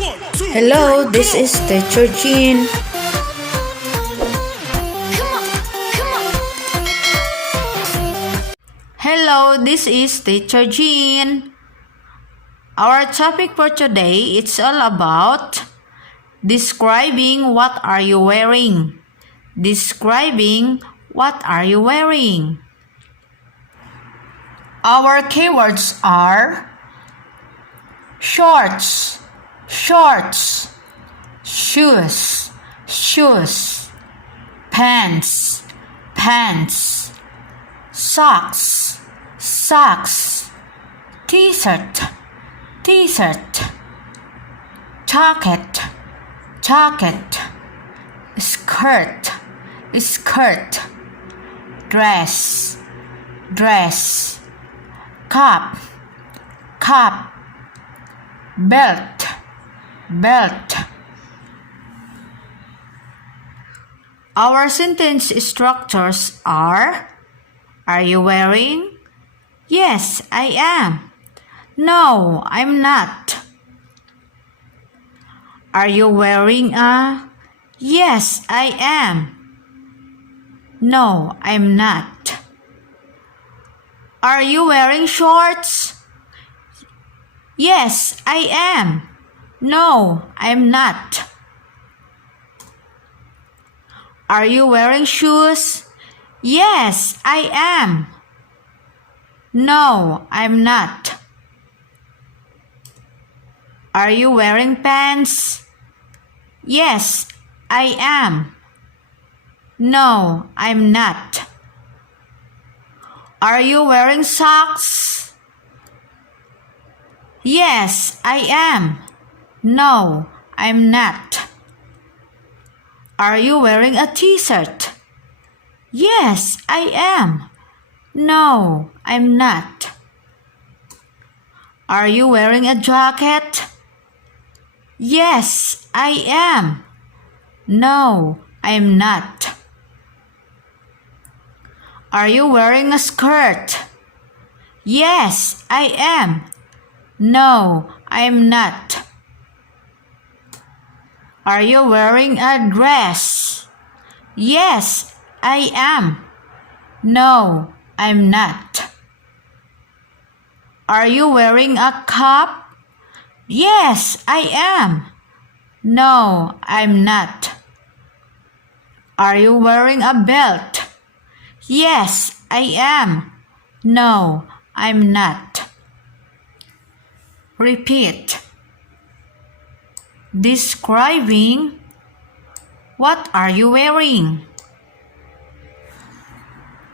Hello, this is Teacher Jean. Hello, this is Teacher Jean. Our topic for today it's all about describing what are you wearing. Describing what are you wearing. Our keywords are shorts, shorts, shoes, shoes, pants, pants, socks, socks, t-shirt, t-shirt, jacket, jacket, skirt, skirt, dress, dress, cap, cap, belt, belt. Our sentence structures are you wearing? Yes, I am. No, I'm not. Are you wearing a? Yes, I am. No, I'm not. Are you wearing shorts? Yes, I am. No, I'm not. Are you wearing shoes? Yes, I am. No, I'm not. Are you wearing pants? Yes, I am. No, I'm not. Are you wearing socks? Yes, I am. No, I'm not. Are you wearing a t-shirt? Yes, I am. No, I'm not. Are you wearing a jacket? Yes, I am. No, I'm not. Are you wearing a skirt? Yes, I am. No, I'm not. Are you wearing a dress? Yes, I am. No, I'm not. Are you wearing a cap? Yes, I am. No, I'm not. Are you wearing a belt? Yes, I am. No, I'm not. Repeat. Describing what are you wearing?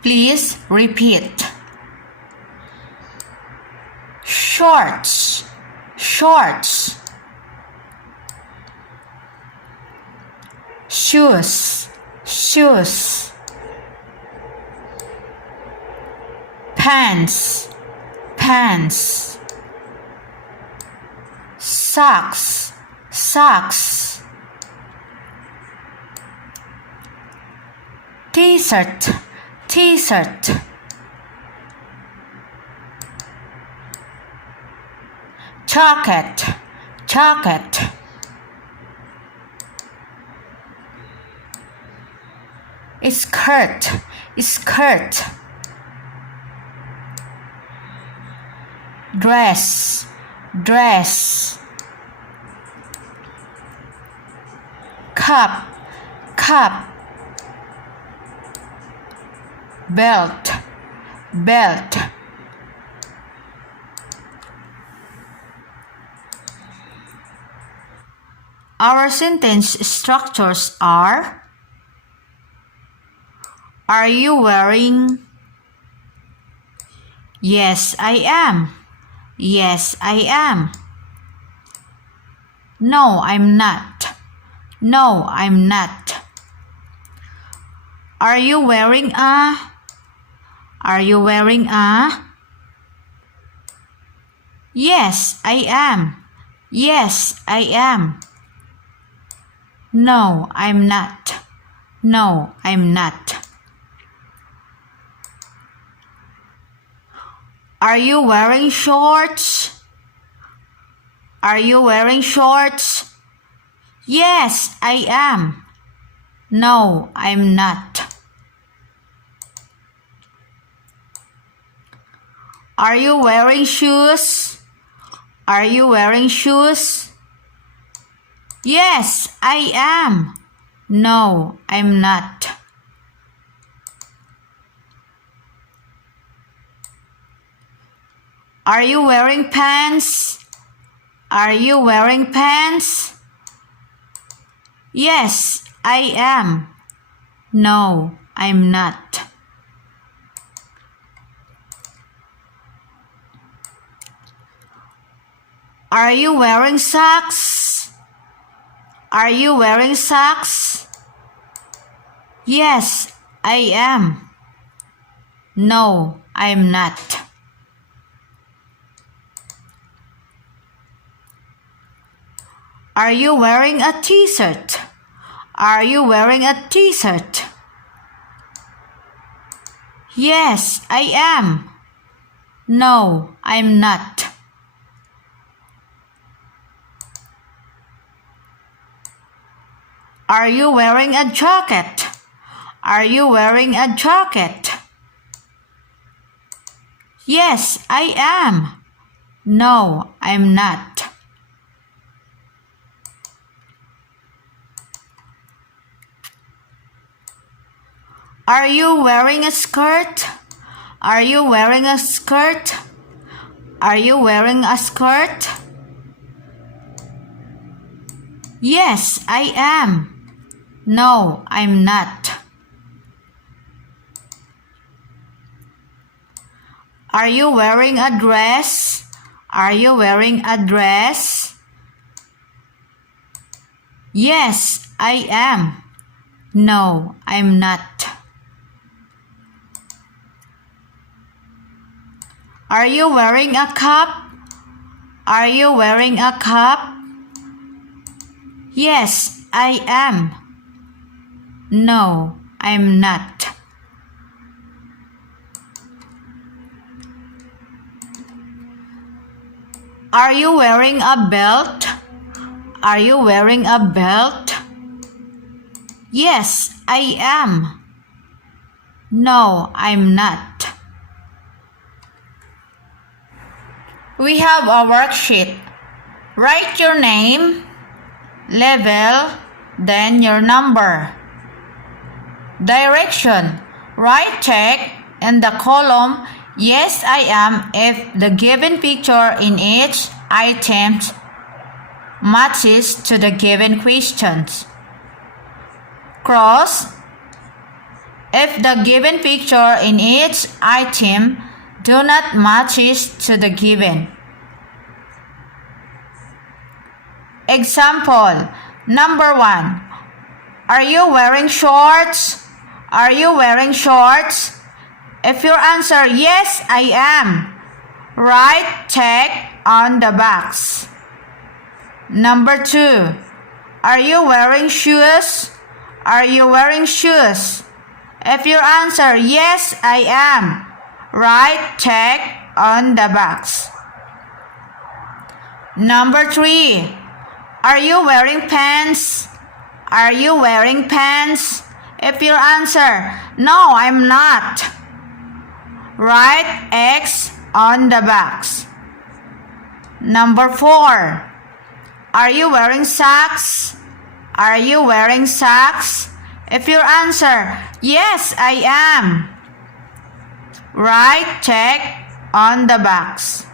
Please repeat. Shorts, shorts. Shoes, shoes. Pants, pants. Socks, socks. T-shirt, t-shirt. Jacket, jacket. Skirt, skirt. Dress, dress. Cap, cap. Belt, belt. Our sentence structures are you wearing? Yes, I am. Yes, I am. No, I'm not. No, I'm not. Are you wearing a? Are you wearing a? Yes, I am. Yes, I am. No, I'm not. No, I'm not. Are you wearing shorts? Are you wearing shorts? Yes, I am. No, I'm not. Are you wearing shoes? Are you wearing shoes? Yes, I am. No, I'm not. Are you wearing pants? Are you wearing pants? Yes, I am. No, I'm not. Are you wearing socks? Are you wearing socks? Yes, I am. No, I'm not. Are you wearing a t-shirt? Are you wearing a t-shirt? Yes, I am. No, I'm not. Are you wearing a jacket? Are you wearing a jacket? Yes, I am. No, I'm not. Are you wearing a skirt? Are you wearing a skirt? Are you wearing a skirt? Yes, I am. No, I'm not. Are you wearing a dress? Are you wearing a dress? Yes, I am. No, I'm not. Are you wearing a cap? Are you wearing a cap? Yes, I am. No, I'm not. Are you wearing a belt? Are you wearing a belt? Yes, I am. No, I'm not. We have a worksheet. Write your name, level, then your number. Direction. Write check in the column Yes, I am if the given picture in each item matches to the given questions. Cross if the given picture in each item do not matches to the given. Example number 1. Are you wearing shorts? Are you wearing shorts? If your answer yes, I am, write check on the box. Number 2. Are you wearing shoes? Are you wearing shoes? If your answer yes, I am, write check on the box. Number 3. Are you wearing pants? Are you wearing pants? If your answer no, I'm not, write X on the box. Number 4. Are you wearing socks? Are you wearing socks? If your answer yes, I am, write check on the box.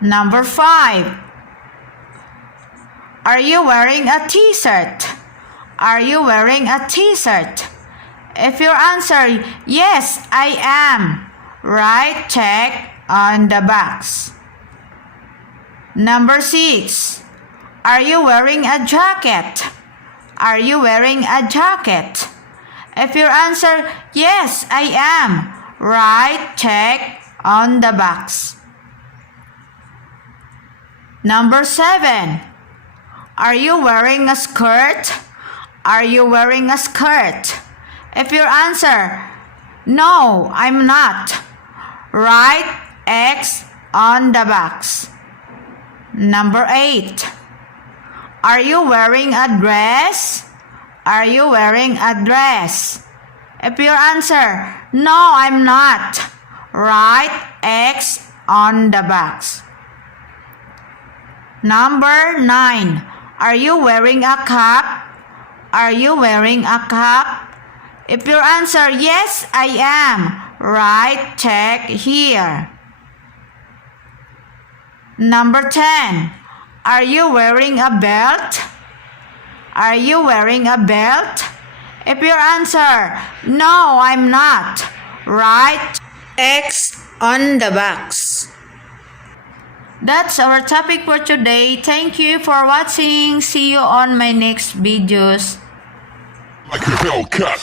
Number 5. Are you wearing a t-shirt? Are you wearing a t-shirt? If your answer yes, I am, write check on the box. Number 6. Are you wearing a jacket? Are you wearing a jacket? If your answer yes, I am, write check on the box. Number 7. Are you wearing a skirt? Are you wearing a skirt? If your answer no, I'm not, write X on the box. Number 8. Are you wearing a dress? Are you wearing a dress? If your answer, no, I'm not, write X on the box. Number 9. Are you wearing a cap? Are you wearing a cap? If your answer, yes, I am, write check here. Number 10. Are you wearing a belt? Are you wearing a belt? If your answer, no, I'm not, write X on the box. That's our topic for today. Thank you for watching. See you on my next videos. Like a Hellcat.